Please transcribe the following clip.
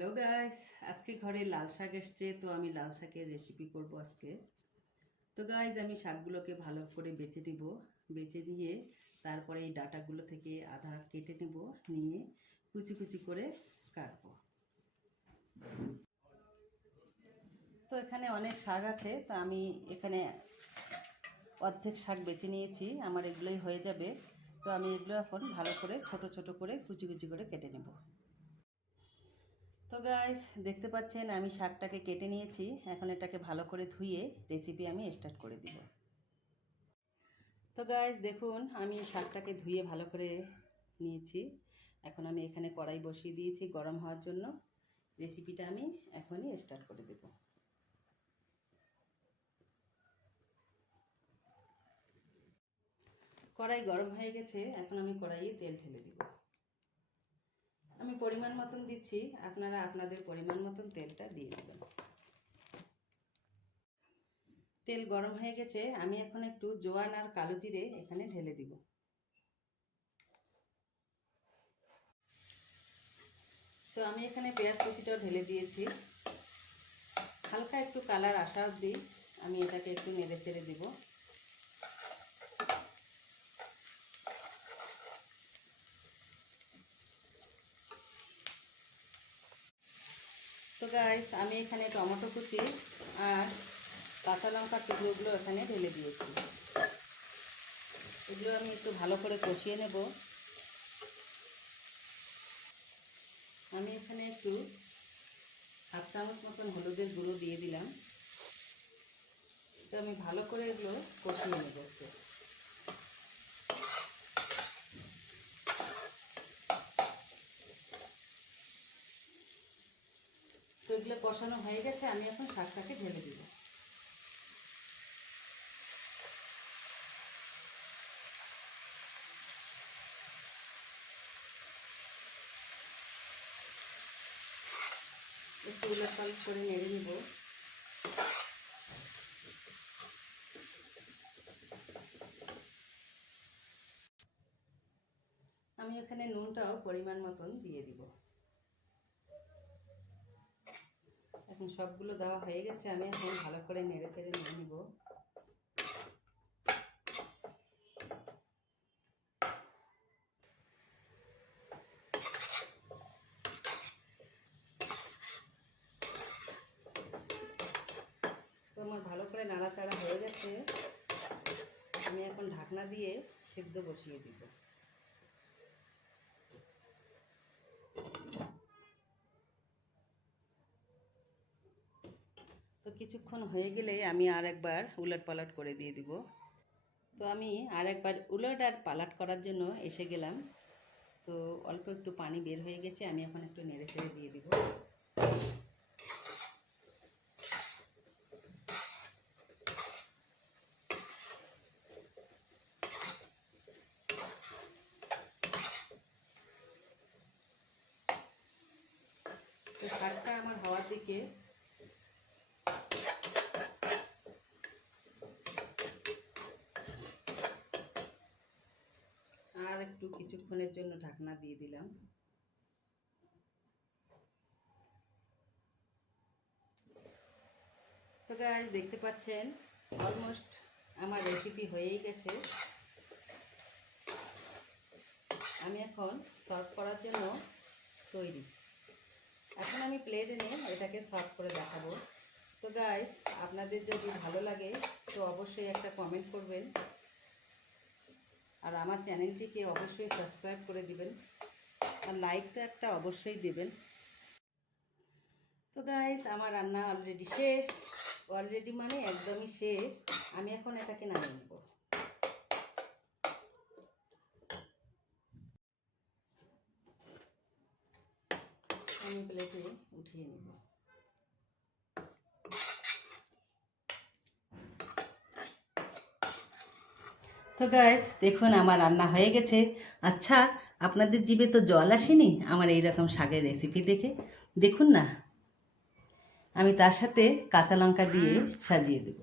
Hello guys, আজকে ঘরে লাল শাক এসছে, তো আমি লাল শাকের রেসিপি করব আজকে। তো গাইস, আমি শাকগুলোকে ভালো করে বেছে নিব। বেছে নিয়ে তারপরে এই ডাঁটাগুলো থেকে আধা কেটে নেব, নিয়ে কুচি কুচি করে কাটবো। তো এখানে অনেক শাক আছে, তো আমি এখানে অর্ধেক শাক বেছে নিয়েছি, আমার এগুলোই হয়ে যাবে। তো আমি এগুলো এখন ভালো করে ছোট ছোট করে কুচি কুচি করে কেটে নেব। তো গাইস, দেখতে পাচ্ছেন আমি শাকটাকে কেটে নিয়েছি। এখন এটাকে ভালো করে ধুয়ে রেসিপি আমি স্টার্ট করে দিব। তো গাইস দেখুন, আমি শাকটাকে ধুয়ে ভালো করে নিয়েছি। এখন আমি এখানে কড়াই বসিয়ে দিয়েছি গরম হওয়ার জন্য। রেসিপিটা আমি এখনই স্টার্ট করে দেব। কড়াই গরম হয়ে গেছে, এখন আমি কড়াইয়ে তেল ঢেলে দিব। আমি পরিমাণ মতন দিচ্ছি, আপনারা আপনাদের পরিমাণ মতন তেলটা দিয়ে দেবেন। তেল গরম হয়ে গেছে, আমি এখন একটু জোয়ান আর কালো জিরে এখানে ঢেলে দিব। তো আমি এখানে পেঁয়াজ কুচিটাও ঢেলে দিয়েছি। হালকা একটু কালার আসা অবধি আমি এটাকে একটু নেড়ে চেড়ে দিব। তো গাইস, আমি এখানে টমেটো কুচি আর কাঁচা লঙ্কার টুকরোগুলো এখানে ঢেলে দিয়েছি। এগুলো আমি একটু ভালো করে কষিয়ে নেব। আমি এখানে একটু হাফ চামচ মতন হলুদের গুঁড়ো দিয়ে দিলাম। তো আমি ভালো করে এগুলো কষিয়ে নেব একটু। তো এগুলো কষানো হয়ে গেছে, আমি এখন শাকটাকে ঢেলে দিব। একটু উলটপালট করে নেড়ে নিব। আমি এখানে নুনটাও পরিমাণ মতন দিয়ে দিব। এখন সবগুলো দেওয়া হয়ে গেছে, আমি এখন ভালো করে নেড়ে চেড়ে নিয়ে নিব। তো আমার ভালো করে নাড়াচাড়া হয়ে গেছে, আমি এখন ঢাকনা দিয়ে সেদ্ধ বসিয়ে দিব। তো কিছুক্ষণ হয়ে গেলে আমি আর একবার উলট পালট করে দিয়ে দিব। তো আমি আর একবার উলট আর পালট করার জন্য এসে গেলাম। তো অল্প একটু পানি বের হয়ে গেছে, আমি এখন একটু নেড়ে চেড়ে দিয়ে দিব। তো শাকটা আমার হওয়ার দিকে। আর একটু কিছুক্ষণের জন্য ঢাকনা দিয়ে দিলাম। তো গাইস, দেখতে পাচ্ছেন অলমোস্ট আমার রেসিপি হয়েই গেছে। আমি এখন সার্ভ করার জন্য তৈরি। এখন আমি প্লেটে নিয়ে এটাকে সার্ভ করে দেখাবো। তো গাইস, আপনাদের যদি ভালো লাগে তো অবশ্যই একটা কমেন্ট করবেন, আর আমার চ্যানেলটিকে অবশ্যই সাবস্ক্রাইব করে দিবেন, আর লাইকটা একটা অবশ্যই দেবেন। তো গাইস, আমার রান্না অলরেডি শেষ। অলরেডি মানে একদমই শেষ। আমি এখন এটাকে নামিয়ে নেব। আমি প্লেটে উঠিয়ে নেব। তো গাইস দেখুন, আমার রান্না হয়ে গেছে। আচ্ছা, আপনাদের জিভে তো জল আসেনি আমার এইরকম শাকের রেসিপি দেখে? দেখুন না, আমি তার সাথে কাঁচা লঙ্কা দিয়ে সাজিয়ে দেব।